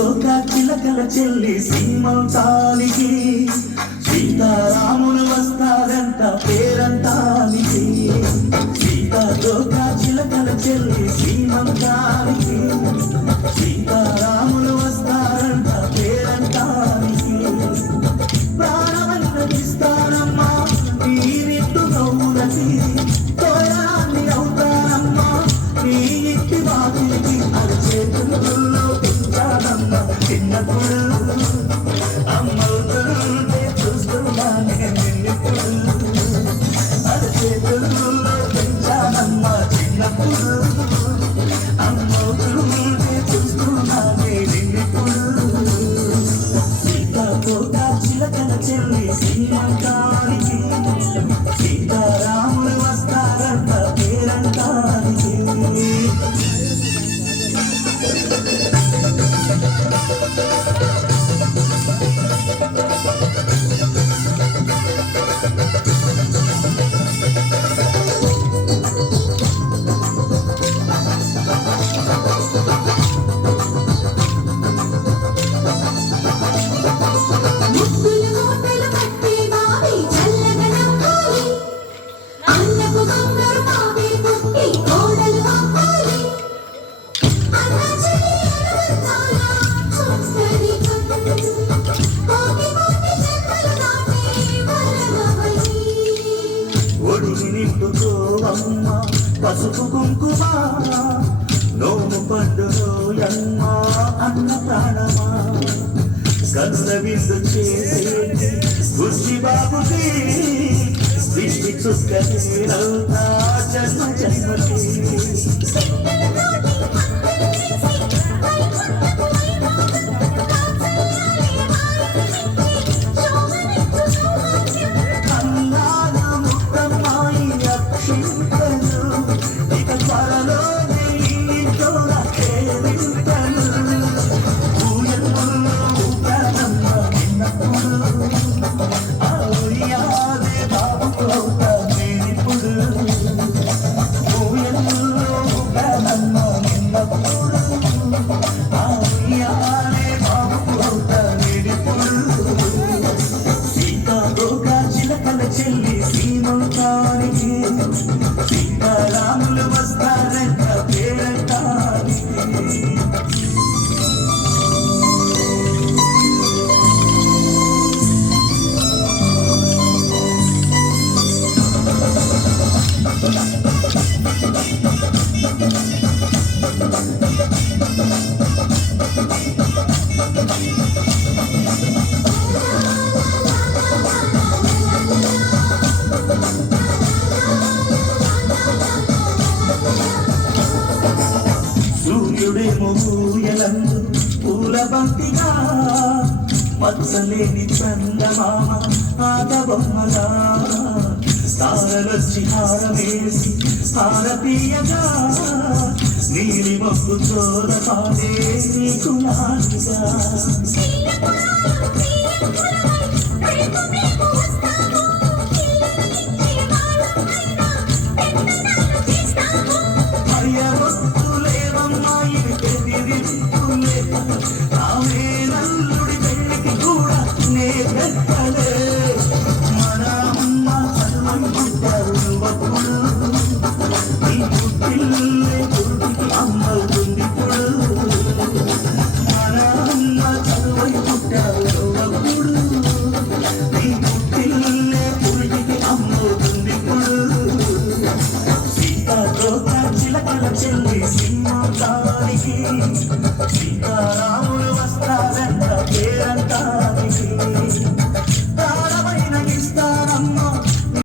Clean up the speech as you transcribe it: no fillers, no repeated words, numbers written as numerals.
సీతాకోక చిలకల చెల్లి సీమంతానికి సీతారాములు వస్తారంట పేరంటానికి సీతాకోక చిలకల చెల్లి సీమంతానికి సీతారాములు వస్తారంట పేరంటానికి ప్రాణమైన ఇస్తారమ్మా నీరెట్టు నవ్వులకి తోయాన్ని అవుతారమ్మా నీ ఇంటి వాకిలికి అది చేతుల్లో పెంచాలమ్మా చిన్నప్పుడు అమ్మవుతుంటే చూస్తున్నానే నిన్నప్పుడు అది చేతుల్లో పెంచాలమ్మా చిన్నప్పుడు అమ్మవుతుంటే చూస్తున్నానే నిన్నప్పుడు సీతాకోక చిలకల చెల్లి సీమంతానికి సీతారాములు వస్తారంట పేరంటానికి ఒడిని నింపుకోవమ్మ పసుపు కుంకుమ నోము పండుగోయమ్మ అన్న ప్రాణమా కనుల విందు చేసేది బుద్ధి బాబుకి సృష్టి చుక్కలేరవుతా జన్మ జన్మకి చెల్లి సీమంతానికి సీతారాములు వస్తారంట పేరంటానికి సూర్యుడేమో ఊయలందు పూల బంతిగా మచ్చలేని చందమామ ఆగబొమ్మగా తారలొచ్చి హారమేసి హారతీయగా నీలి మొగ్గు చోర పాడే నీకు నాటిగా చిలకల చెల్లి